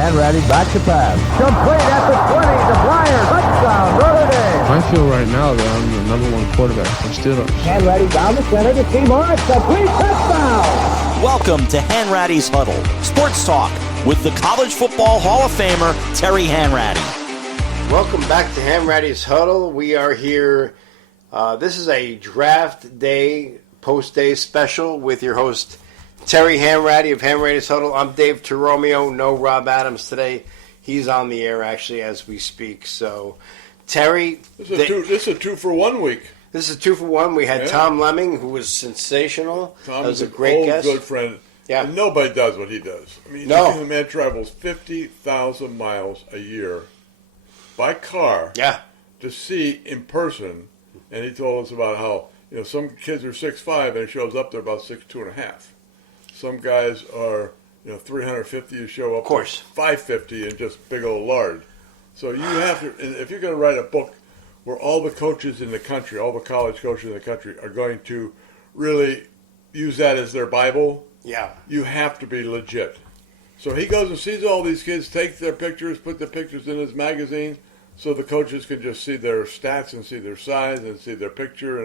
Hanratty back to pass. Complete at the 20. The flyer. Touchdown, Notre Dame. I feel right now that I'm the number one quarterback for Steelers. Hanratty down the center to Seymour. Complete touchdown. Welcome to Hanratty'S Huddle, sports talk with the College Football Hall of Famer, Terry Hanratty. Welcome back to Hanratty'S Huddle. We are here. This is a draft day, post-day special with your host, Terry Hanratty of Hanratty'S Huddle. I'm Dave Toromeo. No Rob Adams today. He's on the air, actually, as we speak. So, Terry. This is a 2-for-1 week. This is a 2-for-1. We had Tom Lemming, who was sensational. Tom was is a great guest. Good friend. Yeah. And nobody does what he does. I mean, the man travels 50,000 miles a year by car to see in person. And he told us about how, some kids are 6'5", and he shows up there about 6'2.5". Some guys are, 350 and show up, of course, 550 and just big old lard. So you have to, and if you're going to write a book where all the coaches in the country, all the college coaches in the country are going to really use that as their Bible, you have to be legit. So he goes and sees all these kids, takes their pictures, put the pictures in his magazine, so the coaches can just see their stats and see their size and see their picture,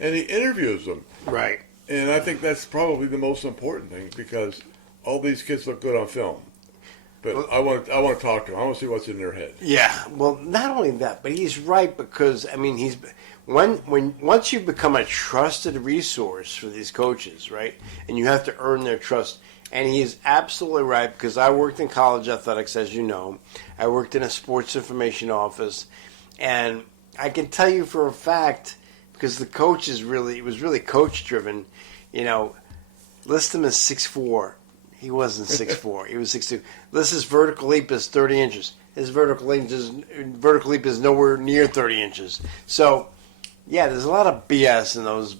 and he interviews them. Right. And I think that's probably the most important thing, because all these kids look good on film. But I want to talk to them. I want to see what's in their head. Yeah. Well, not only that, but he's right, because he's once you become a trusted resource for these coaches, right? And you have to earn their trust. And he's absolutely right, because I worked in college athletics, as you know. I worked in a sports information office, and I can tell you for a fact, because the coach it was really coach driven. List him as 6'4". He wasn't 6'4". He was 6'2". List his vertical leap is 30 inches. His vertical leap is nowhere near 30 inches. So, yeah, there's a lot of BS in those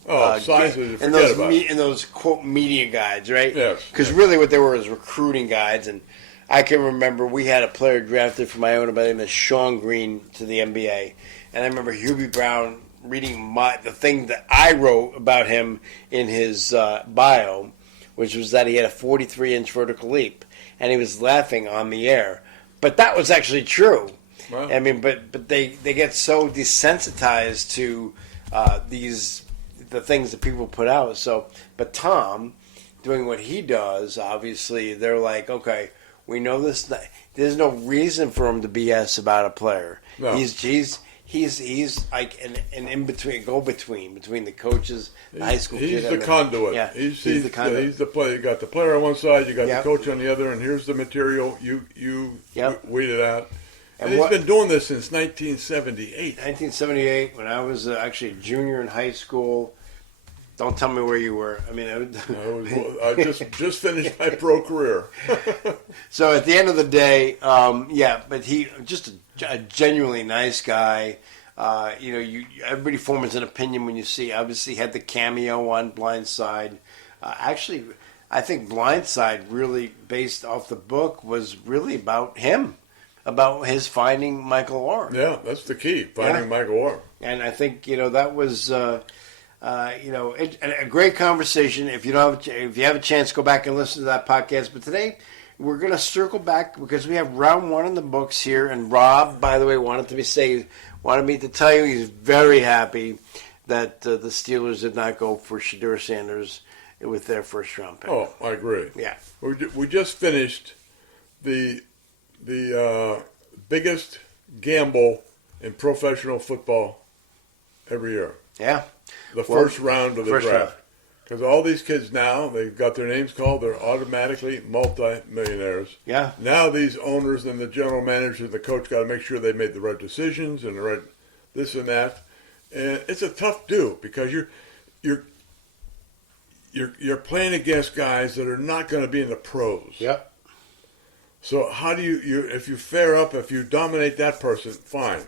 in those quote media guides, right? Yes. Because really, what they were is recruiting guides. And I can remember we had a player drafted from Iona by the name of Sean Green to the NBA, and I remember Hubie Brown reading the thing that I wrote about him in his bio, which was that he had a 43-inch vertical leap, and he was laughing on the air. But that was actually true. Wow. I mean, but they get so desensitized to the things that people put out. So, but Tom, doing what he does, obviously, they're like, okay, we know this. There's no reason for him to BS about a player. No. He's like an in-between, between the coaches, the high school kid. He's the conduit. Yeah, he's the conduit. He's the player. You got the player on one side, you got the coach on the other, and here's the material. You weed it out. And he's been doing this since 1978. 1978, when I was actually a junior in high school. Don't tell me where you were. I mean, I just finished my pro career. So at the end of the day, but he just a genuinely nice guy. Everybody forms an opinion when you see. Obviously, he had the cameo on Blindside. Actually, I think Blindside, really based off the book, was really about him, about his finding Michael Orr. Yeah, that's the key, finding Michael Orr. And I think that was. A great conversation. If you have a chance, go back and listen to that podcast. But today, we're going to circle back because we have round one in the books here. And Rob, by the way, wanted me to tell you he's very happy that the Steelers did not go for Shedeur Sanders with their first round pick. Oh, I agree. Yeah, we just finished the biggest gamble in professional football every year. Yeah. The first round of the draft. Because all these kids now, they've got their names called, they're automatically multi-millionaires. Yeah. Now these owners and the general manager and the coach got to make sure they made the right decisions and the right this and that. And it's a tough do because you're playing against guys that are not going to be in the pros. Yep. So how do you if you fare up, if you dominate that person, fine.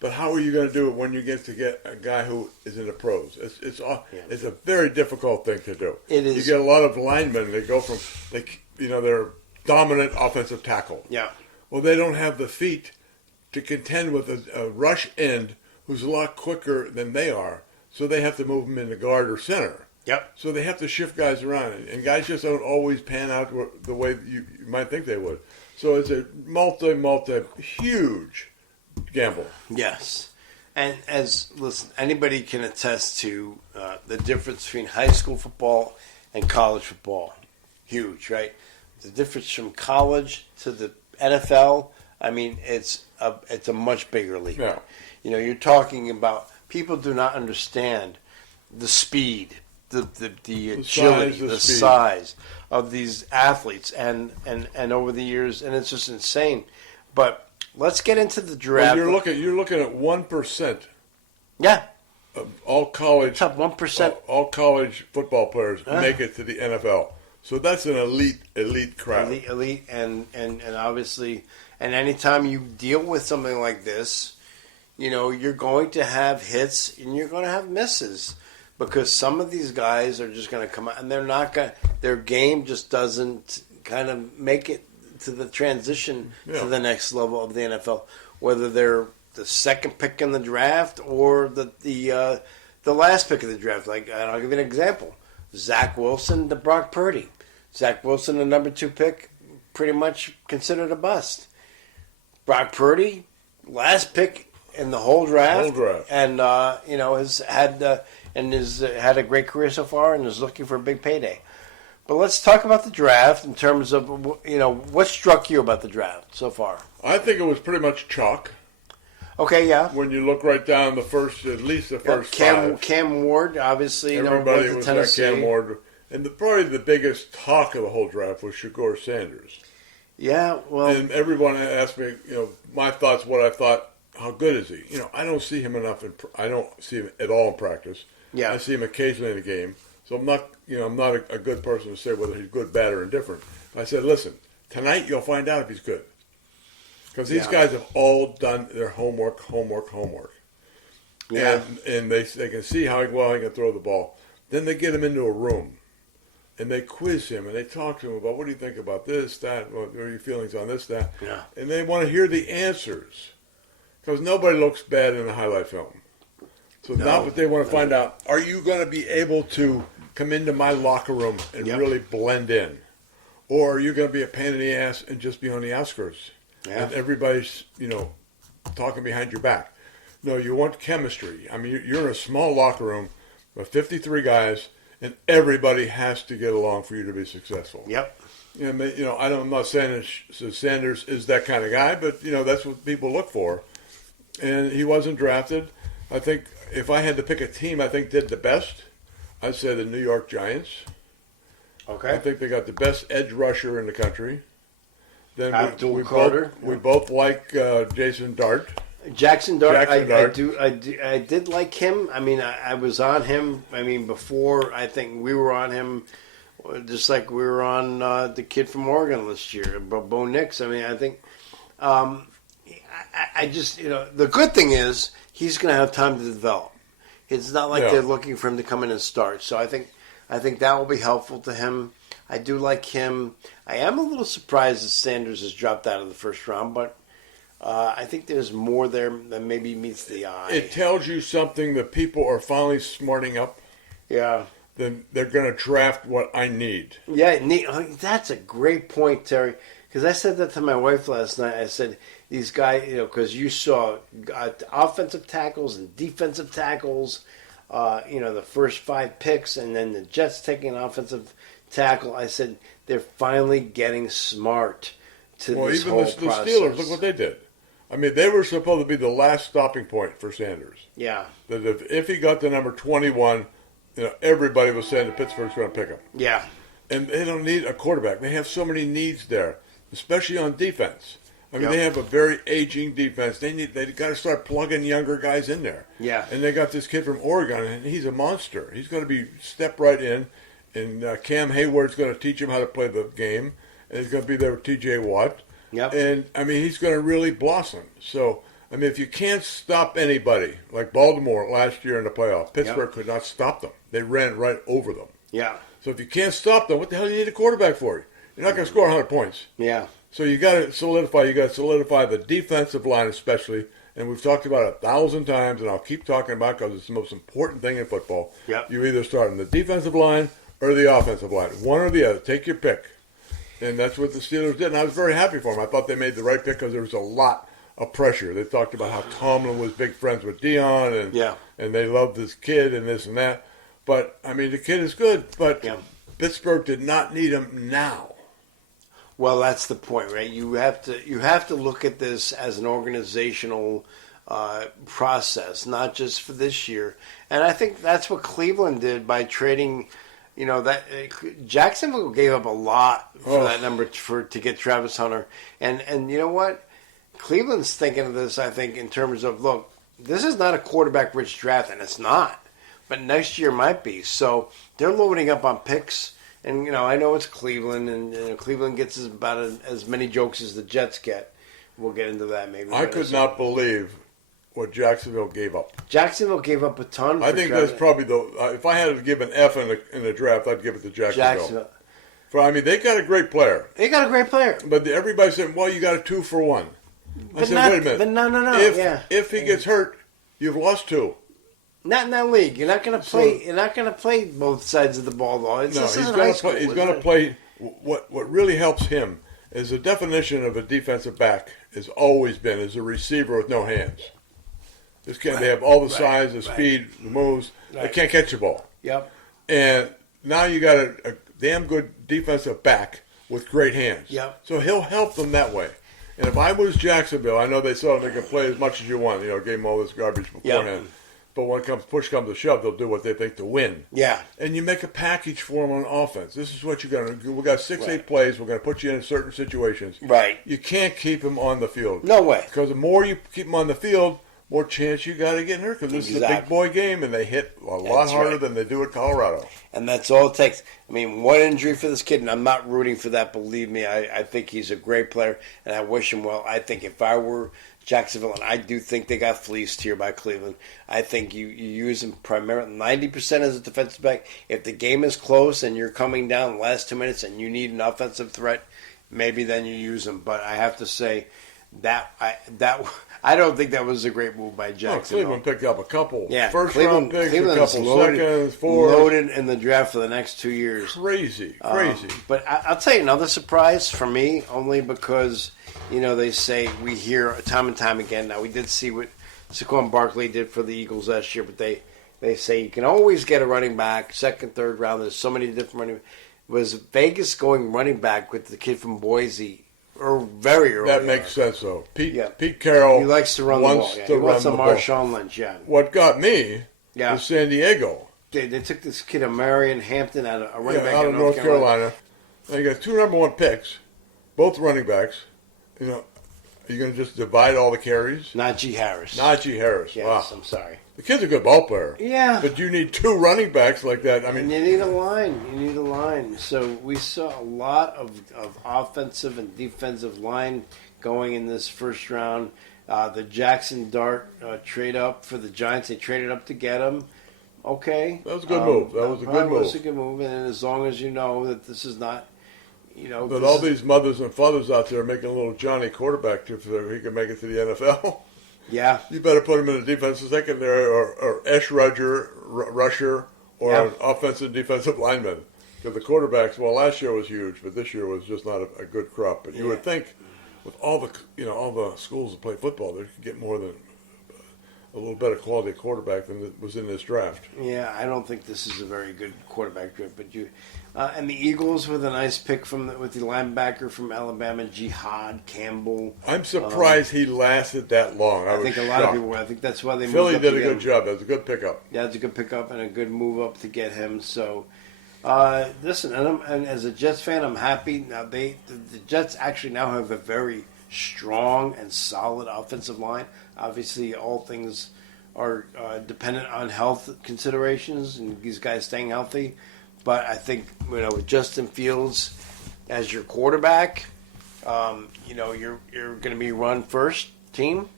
But how are you going to do it when you get a guy who is in the pros? It's a very difficult thing to do. It is. You get a lot of linemen. They go from they're dominant offensive tackle. Yeah. Well, they don't have the feet to contend with a rush end who's a lot quicker than they are. So they have to move them into guard or center. Yep. So they have to shift guys around, and guys just don't always pan out the way you might think they would. So it's a huge gamble. Yes. And listen, anybody can attest to the difference between high school football and college football. Huge, right? The difference from college to the NFL, I mean, it's a much bigger league. Yeah. You know, you're talking about people do not understand the speed, the agility, the size of these athletes, and over the years, and it's just insane. But let's get into the draft. Well, you're looking at 1%. Yeah. Of all college, top 1%. All college football players make it to the NFL. So that's an elite crowd. Elite, and obviously, and anytime you deal with something like this, you know, you're going to have hits and you're going to have misses because some of these guys are just going to come out and they're not going. Their game just doesn't kind of make it to the transition to the next level of the NFL, whether they're the second pick in the draft or the last pick of the draft. Like, I'll give you an example: Zach Wilson to Brock Purdy. Zach Wilson, the number 2 pick, pretty much considered a bust. Brock Purdy, last pick in the whole draft. And you know, has had a great career so far, and is looking for a big payday. But let's talk about the draft in terms of, you know, what struck you about the draft so far. I think it was pretty much chalk. Okay, yeah. When you look right down at least the first five. Cam Ward, obviously, everybody was like Tennessee. Cam Ward, and probably the biggest talk of the whole draft was Shedeur Sanders. Yeah, well, and everyone asked me, you know, my thoughts, what I thought, how good is he? You know, I don't see him enough. I don't see him at all in practice. Yeah, I see him occasionally in the game. So I'm not a good person to say whether he's good, bad, or indifferent. I said, listen, tonight you'll find out if he's good. Because these guys have all done their homework. Yeah. And they can see how well he can throw the ball. Then they get him into a room, and they quiz him, and they talk to him about, what do you think about this, that, what are your feelings on this, that? Yeah. And they want to hear the answers. Because nobody looks bad in a highlight film. So now what they want to find out, are you going to be able to come into my locker room and really blend in? Or are you going to be a pain in the ass and just be on the outskirts? Yeah. And everybody's, you know, talking behind your back. No, you want chemistry. I mean, you're in a small locker room with 53 guys, and everybody has to get along for you to be successful. Yep. You know, I'm not saying that Sanders is that kind of guy, but, you know, that's what people look for. And he wasn't drafted. I think if I had to pick a team I think did the best, I'd say the New York Giants. Okay. I think they got the best edge rusher in the country. Then we both like Jackson Dart. I did like him. I mean, I was on him. I mean, before I think we were on him, just like we were on the kid from Oregon last year, Bo Nix. I mean, I think I just, you know, the good thing is he's going to have time to develop. It's not like they're looking for him to come in and start. So I think that will be helpful to him. I do like him. I am a little surprised that Sanders has dropped out of the first round, but I think there's more there than maybe meets the eye. It tells you something that people are finally smarting up. Yeah. Then they're going to draft what I need. Yeah, that's a great point, Terry. Because I said that to my wife last night. I said, these guys, you know, because you saw offensive tackles and defensive tackles, you know, the first 5 picks, and then the Jets taking an offensive tackle. I said, they're finally getting smart to this whole process. Well, even the Steelers, look what they did. I mean, they were supposed to be the last stopping point for Sanders. Yeah. That if he got the number 21, you know, everybody was saying that Pittsburgh's going to pick him. Yeah. And they don't need a quarterback. They have so many needs there, especially on defense. I mean, they have a very aging defense. They got to start plugging younger guys in there. Yeah. And they got this kid from Oregon, and he's a monster. He's going to be step right in, and Cam Hayward's going to teach him how to play the game, and he's going to be there with T.J. Watt. Yep. And, I mean, he's going to really blossom. So, I mean, if you can't stop anybody, like Baltimore last year in the playoffs, Pittsburgh could not stop them. They ran right over them. Yeah. So if you can't stop them, what the hell do you need a quarterback for? You're not going to score 100 points. Yeah. So you got to solidify. You got to solidify the defensive line, especially. And we've talked about it 1,000 times, and I'll keep talking about it because it's the most important thing in football. Yep. You either start on the defensive line or the offensive line, one or the other. Take your pick. And that's what the Steelers did. And I was very happy for them. I thought they made the right pick because there was a lot of pressure. They talked about how Tomlin was big friends with Dion, and they loved this kid and this and that. But, I mean, the kid is good, but Pittsburgh did not need him now. Well, that's the point, right? You have to look at this as an organizational process, not just for this year. And I think that's what Cleveland did by trading. You know, that Jacksonville gave up a lot for that number to get Travis Hunter, and you know what? Cleveland's thinking of this, I think, in terms of, look, this is not a quarterback-rich draft, and it's not, but next year might be. So they're loading up on picks, and you know, I know it's Cleveland, and Cleveland gets about as many jokes as the Jets get. We'll get into that maybe. I could not believe what Jacksonville gave up. Jacksonville gave up a ton. I think that's probably if I had to give an F in the draft, I'd give it to Jacksonville. I mean, they got a great player. They got a great player. But everybody said, well, you got a 2 for 1. I said, wait a minute. But no. If he gets hurt, you've lost 2. Not in that league. You're not going to play. You're not going to play both sides of the ball, though. He's going to play. He's going to play. What really helps him is the definition of a defensive back has always been as a receiver with no hands. They have all the size, the speed, the moves. They can't catch the ball. Yep. And now you got a damn good defensive back with great hands. Yep. So he'll help them that way. And if I was Jacksonville, I know they saw they can play as much as you want. You know, gave them all this garbage beforehand. Yep. But when push comes to shove, they'll do what they think to win. Yeah. And you make a package for them on offense. This is what you're going to do. We got 6-8 plays. We're going to put you in certain situations. Right. You can't keep them on the field. No way. Because the more you keep them on the field, more chance you got to get hurt. Because this is a big boy game, and they hit a lot harder than they do at Colorado. And that's all it takes. I mean, one injury for this kid, and I'm not rooting for that. Believe me, I think he's a great player, and I wish him well. I think if I were Jacksonville, and I do think they got fleeced here by Cleveland, I think you use him primarily 90% as a defensive back. If the game is close and you're coming down the last 2 minutes and you need an offensive threat, maybe then you use him. But I have to say that I don't think that was a great move by Jacksonville. Cleveland picked up a couple first-round picks, Cleveland's a couple seconds, fourth. Loaded in the draft for the next 2 years. Crazy. But I'll tell you another surprise for me, only because, you know, they say we hear time and time again. Now, we did see what Saquon Barkley did for the Eagles last year, but they say you can always get a running back, second, third round. There's so many different running backs. Was Vegas going running back with the kid from Boise? Or very early. That makes sense, though. Pete Carroll he likes to run wants the ball. to He run wants the a ball. Marshawn Lynch, What got me was San Diego. They took this kid, Marion Hampton, out of a running back out of North Carolina. Now you got 2 number 1 picks, both running backs. You know, are you going to just divide all the carries? Najee Harris. Yes, wow. I'm sorry. The kid's a good ball player. Yeah. But you need 2 running backs like that. I mean, and you need a line. So we saw a lot of offensive and defensive line going in this first round. The Jackson Dart trade up for the Giants. They traded up to get him. Okay. That was a good move. That was a good move. It was a good move. And as long as you know that this is not, you know. But all these mothers and fathers out there making a little Johnny quarterback so he can make it to the NFL. Yeah. You better put him in a defensive secondary or edge rusher or an offensive defensive lineman. Because the quarterbacks, well, last year was huge, but this year was just not a good crop. But you would think with all the schools that play football, they could get more than a little better quality quarterback than was in this draft. Yeah, I don't think this is a very good quarterback draft. But and the Eagles with a nice pick with the linebacker from Alabama, Jihad Campbell. I'm surprised he lasted that long. I think a lot of people were. I think that's why they Philly moved up did a good job. That was a good pickup. Yeah, it's a good pickup and a good move up to get him. So, listen, and as a Jets fan, I'm happy. Now the Jets actually now have a very strong and solid offensive line. Obviously, all things are dependent on health considerations and these guys staying healthy. But I think, you know, with Justin Fields as your quarterback, you know, you're going to be run first team.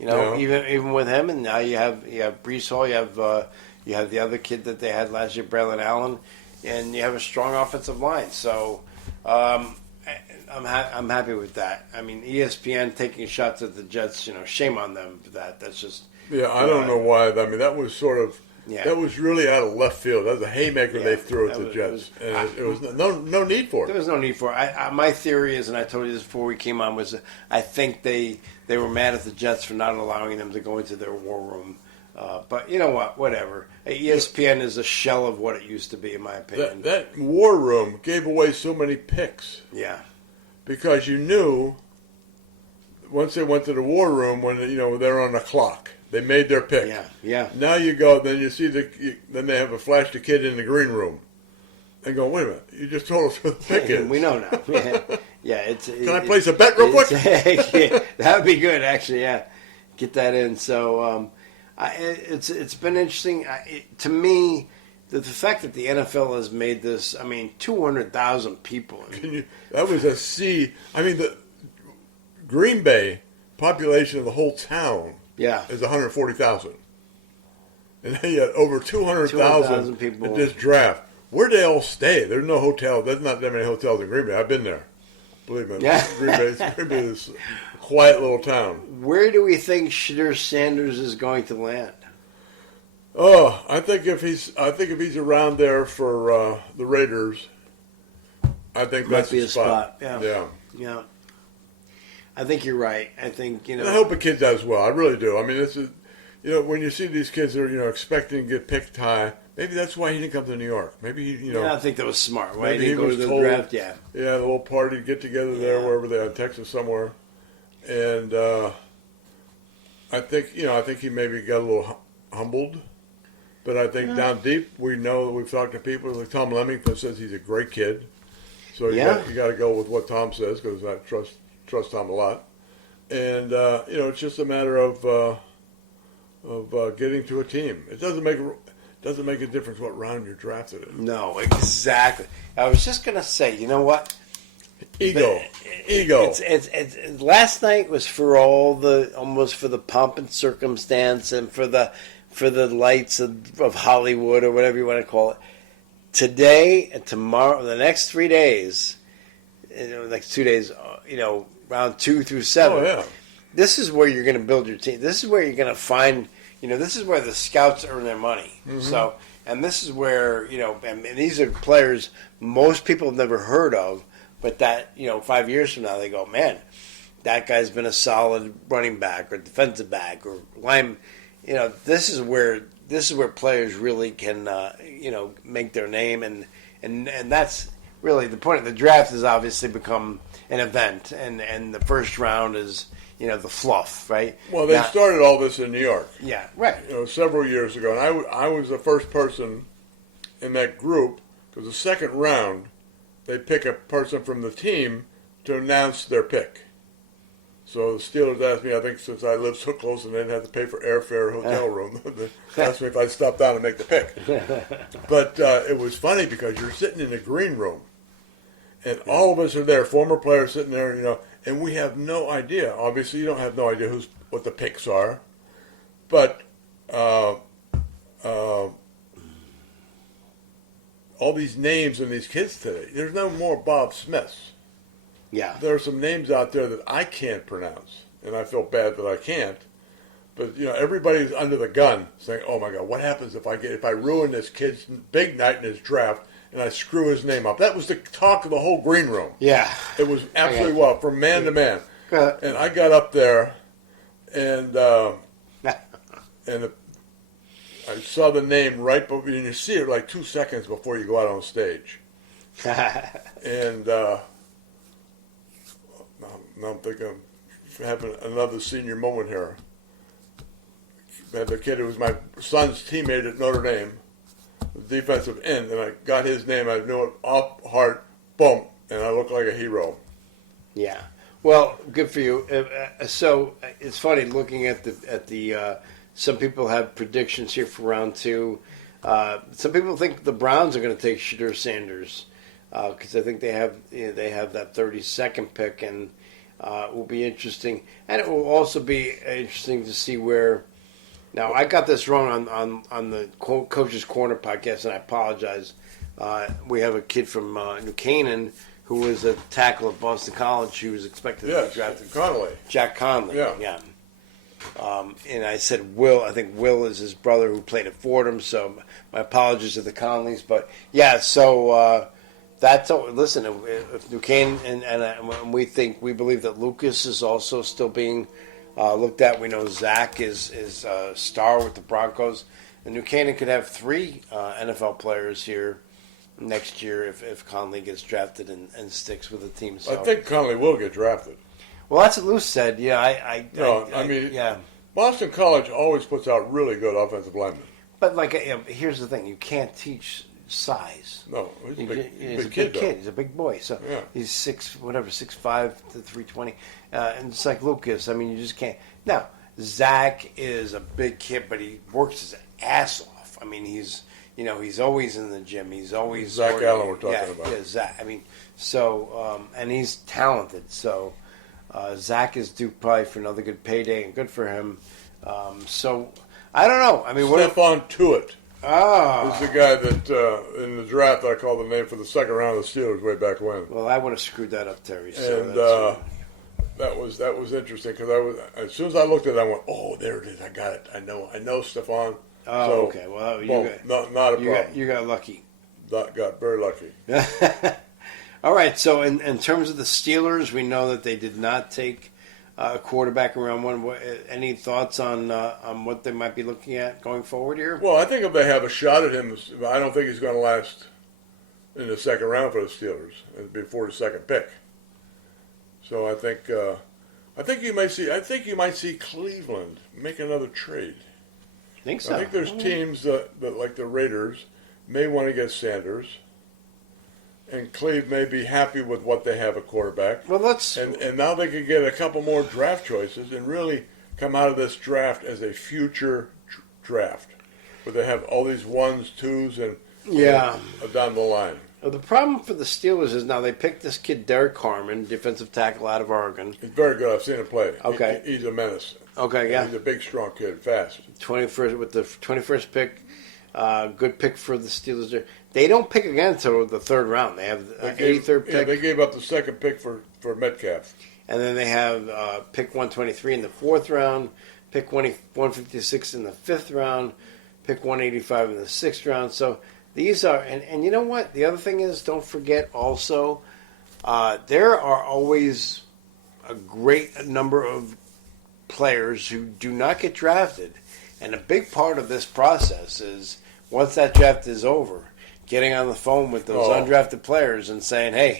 You know, even with him, and now you have Breece Hall, you have the other kid that they had last year, Braylon Allen, and you have a strong offensive line. So I'm happy with that. I mean, ESPN taking shots at the Jets, you know, shame on them for that. That's just I don't know why. I mean, that was sort of that was really out of left field. That was a haymaker they threw at the Jets. It was no need for it. There was no need for it. My theory is, and I told you this before we came on, was I think they were mad at the Jets for not allowing them to go into their war room. But you know what? Whatever. ESPN is a shell of what it used to be, in my opinion. That war room gave away so many picks. Yeah. Because you knew once they went to the war room when they're on the clock, they made their pick. Yeah. Now you go, then you see then they have a flash the kid in the green room, and go, wait a minute, you just told us what the pick is. We know now. Yeah. Can I place a bet real quick? Yeah, that would be good, actually. Yeah, get that in. So it's been interesting to me. The fact that the NFL has made this, 200,000 people. That was a sea. The Green Bay population of the whole town is 140,000. And they had over 200,000 people at this draft. Where'd they all stay? There's no hotel. There's not that many hotels in Green Bay. I've been there. Believe me. Yeah. Green Bay is a quiet little town. Where do we think Shedeur Sanders is going to land? Oh, I think if he's around there for the Raiders, I think that's be the a spot. Yeah. Yeah. I think you're right. I think I hope the kid does well. I really do. This is, when you see these kids that are expecting to get picked high, maybe that's why he didn't come to New York. Maybe he, Yeah, I think that was smart. Why maybe he didn't go to the told, draft? Yeah. Yeah, the little party get together there, wherever they are, Texas somewhere, and I think he maybe got a little humbled. But I think down deep, we know that we've talked to people like Tom Leamington says he's a great kid. So you got to go with what Tom says because I trust Tom a lot. And it's just a matter of getting to a team. It doesn't make a difference what round you're drafted in. No, exactly. I was just gonna say, you know what? Ego. It's last night was for almost for the pomp and circumstance and for the lights of Hollywood or whatever you want to call it. Today and tomorrow, the next 3 days, next 2 days, round 2 through 7. Oh, yeah. This is where you're going to build your team. This is where you're going to find, this is where the scouts earn their money. Mm-hmm. So, and this is where, and these are players most people have never heard of, but that, 5 years from now they go, man, that guy's been a solid running back or defensive back or line. This is where players really can, make their name, and that's really the point of the draft. Has obviously become an event, and the first round is, the fluff, right? Well, they started all this in New York. Yeah, right. Several years ago, and I was the first person in that group because the second round they pick a person from the team to announce their pick. So the Steelers asked me, I think since I live so close and they didn't have to pay for airfare or hotel room, they asked me if I'd stop down and make the pick. But it was funny because you're sitting in the green room, and all of us are there, former players sitting there, and we have no idea. Obviously, you don't have no idea what the picks are. But all these names and these kids today, there's no more Bob Smiths. Yeah. There are some names out there that I can't pronounce, and I feel bad that I can't. But everybody's under the gun, saying, "Oh my God, what happens if I ruin this kid's big night in his draft and I screw his name up?" That was the talk of the whole green room. Yeah, it was absolutely from man to man. And I got up there, and I saw the name right, but you see it like 2 seconds before you go out on stage, and. Now I'm thinking I'm having another senior moment here. I had the kid who was my son's teammate at Notre Dame, the defensive end, and I got his name. I knew it off heart, boom, and I looked like a hero. Yeah. Well, good for you. So it's funny looking at the. Some people have predictions here for round 2. Some people think the Browns are going to take Shedeur Sanders because I think they have that 32nd pick and. It will be interesting, and it will also be interesting to see where. Now, I got this wrong on the Coach's Corner podcast, and I apologize. We have a kid from New Canaan who was a tackle at Boston College who was expected to be drafted. Connolly. Jack Conley. Yeah. And I said Will. I think Will is his brother who played at Fordham. So my apologies to the Conleys. But yeah, so that's listen. If Duquesne and we believe that Lucas is also still being looked at. We know Zach is a star with the Broncos, and Duquesne could have 3 NFL players here next year if Conley gets drafted and sticks with the team. So I think Conley will get drafted. Well, that's what Lou said. Yeah, I mean, yeah. Boston College always puts out really good offensive linemen. But here's the thing: you can't teach size. No, he's a big kid. Though. He's a big boy. So yeah. He's 6'5" to 320, and it's like Lucas. I mean, you just can't. Now Zach is a big kid, but he works his ass off. I mean, he's always in the gym. He's always Zach Allen. We're talking about. Yeah, Zach. I mean, so and he's talented. So Zach is due probably for another good payday, and good for him. So I don't know. I mean, Stephon Tuitt. Oh. He's the guy that in the draft I called the name for the second round of the Steelers way back when. Well, I would have screwed that up, Terry. So and that was interesting because as soon as I looked at it, I went, "Oh, there it is! I got it! I know Stephon." Oh, so, okay. Well, not a problem. You got lucky. Got very lucky. All right. So, in terms of the Steelers, we know that they did not take a quarterback in round 1. Any thoughts on what they might be looking at going forward here? Well, I think if they have a shot at him, I don't think he's going to last in the second round for the Steelers. It'd be 42nd pick. So I think you might see Cleveland make another trade. Think so? I think there's teams that like the Raiders may want to get Sanders. And Cleve may be happy with what they have at quarterback. Well, and now they could get a couple more draft choices and really come out of this draft as a future draft, where they have all these 1s, 2s, and down the line. Well, the problem for the Steelers is now they picked this kid Derek Harmon, defensive tackle out of Oregon. He's very good. I've seen him play. Okay, he's a menace. Okay, yeah, he's a big, strong kid, fast. 21st with the 21st pick. Good pick for the Steelers there. They don't pick again until the 3rd round. They have 83rd pick. Yeah, they gave up the 2nd pick for Metcalf. And then they have pick 123 in the 4th round, pick 156 in the 5th round, pick 185 in the 6th round. So these are, and you know what? The other thing is, don't forget also, there are always a great number of players who do not get drafted. And a big part of this process is, once that draft is over, getting on the phone with those undrafted players and saying, "Hey,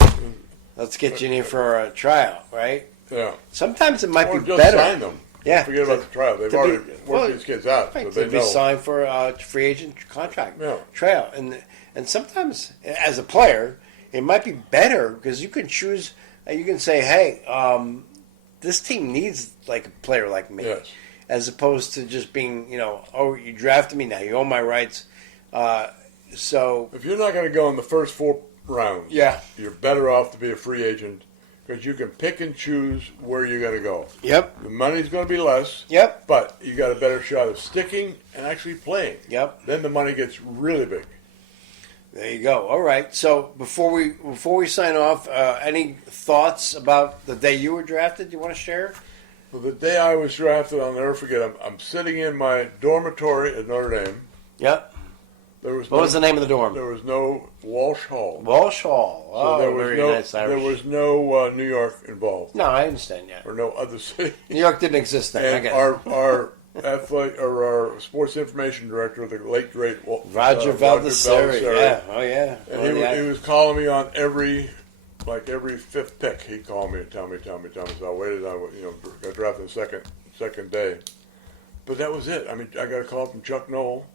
let's get you in here for a tryout," right? Yeah. Sometimes it might be just better. Sign them. Yeah. Forget about the tryout. They've already worked these kids out, right, so they to be signed for a free agent contract tryout. And sometimes, as a player, it might be better because you can choose. You can say, "Hey, this team needs like a player like me." Yes. As opposed to just being, you drafted me, now you own my rights. So if you're not going to go in the first 4 rounds, you're better off to be a free agent because you can pick and choose where you're going to go. Yep. The money's going to be less. Yep. But you got a better shot of sticking and actually playing. Yep. Then the money gets really big. There you go. All right. So before we sign off, any thoughts about the day you were drafted? You want to share? Well, the day I was drafted, I'll never forget. I'm sitting in my dormitory at Notre Dame. Yep. What was the name of the dorm? There was no Walsh Hall. Walsh Hall. So there was very nice. There was no New York involved. No, I understand. Yeah. Or no other city. New York didn't exist then. And our athletic or our sports information director, the late great Roger Valdesari. Yeah. Oh yeah. And he was calling me on every 5th pick. He'd call me and tell me. So I waited. Got drafted the second day. But that was it. I mean, I got a call from Chuck Noll.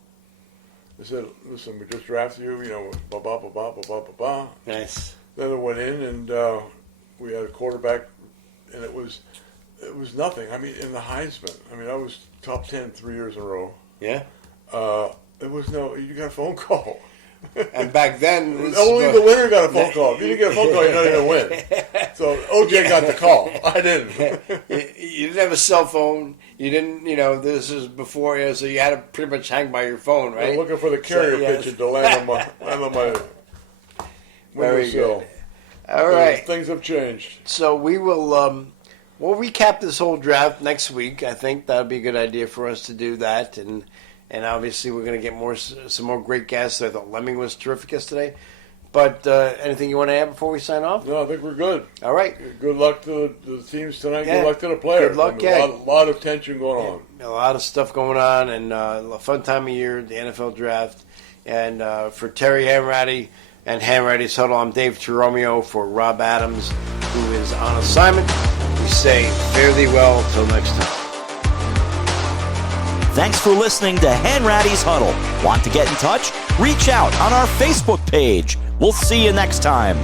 They said, "Listen, we just drafted you. Blah blah blah blah blah blah blah." Nice. Then I went in and we had a quarterback, and it was nothing. I mean, in the Heisman. I mean, I was top 10 3 years in a row. Yeah. There was no. You got a phone call. And back then, only the winner got a phone call. If you didn't get a phone call, you're not going to win. So OJ got the call. I didn't. You didn't have a cell phone. You didn't. This is before. So you had to pretty much hang by your phone, right? I'm looking for the carrier pigeon to land on my Very windowsill. good. All right. Things have changed. So we will We'll recap this whole draft next week. I think that would be a good idea for us to do that. And obviously we're going to get some more great guests. I thought Lemming was terrific yesterday. But anything you want to add before we sign off? No, I think we're good. All right. Good luck to the teams tonight. Yeah. Good luck to the players. Good luck, a lot of tension going on. A lot of stuff going on, and a fun time of year, the NFL draft. And for Terry Hanratty and Hanratty's Huddle, I'm Dave Teromeo. For Rob Adams, who is on assignment, we say fare thee well till next time. Thanks for listening to Hanratty'S Huddle. Want to get in touch? Reach out on our Facebook page. We'll see you next time.